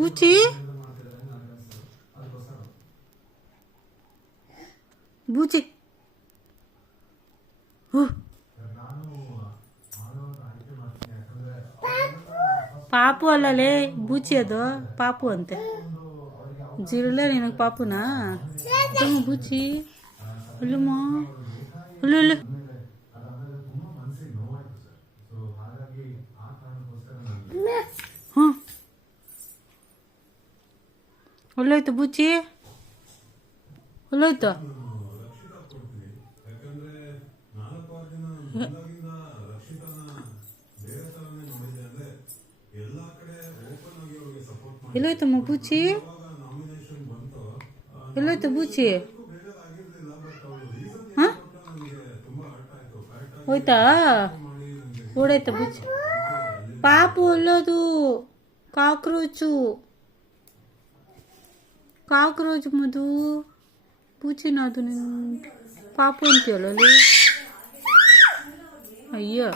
ಬೂಚಿ ಬೂಚಿ ಹೋ. ಪಾಪು ಅಲ್ಲಲೇ ಬೂಚಿ ಅದು ಪಾಪು ಅಂತೆ ಜಿರಳೆ ನಿನಗೆ ಪಾಪುನಾ ಹ್ಞೂ ಬೂಚಿ ಅಲ್ಲಮ್ಮ ಅಲ್ಲು ಒಳ್ಳೋಯ್ತು ಬುಚ್ಚಿ ಒಳ್ಳೋಯ್ತು ಎಲ್ಲೋಯ್ತಮ್ಮ ಬೂಚಿ ಎಲ್ಲೋಯ್ತು ಬೂಚಿ ಹಾಂ ಹೋಯ್ತಾ ಓಡಾಯ್ತಾ ಬೂಚಿ ಪಾಪು ಅಲ್ಲೋದು ಕಾಕ್ರೋಚು ಕಾಕ್ರೋಚ್ ಮಧು ಬೂಚಿನ ಅದು ನೀನು ಪಾಪು ಅಂತೀಯಲ್ಲ ಅಲ್ಲಿ ಅಯ್ಯೋ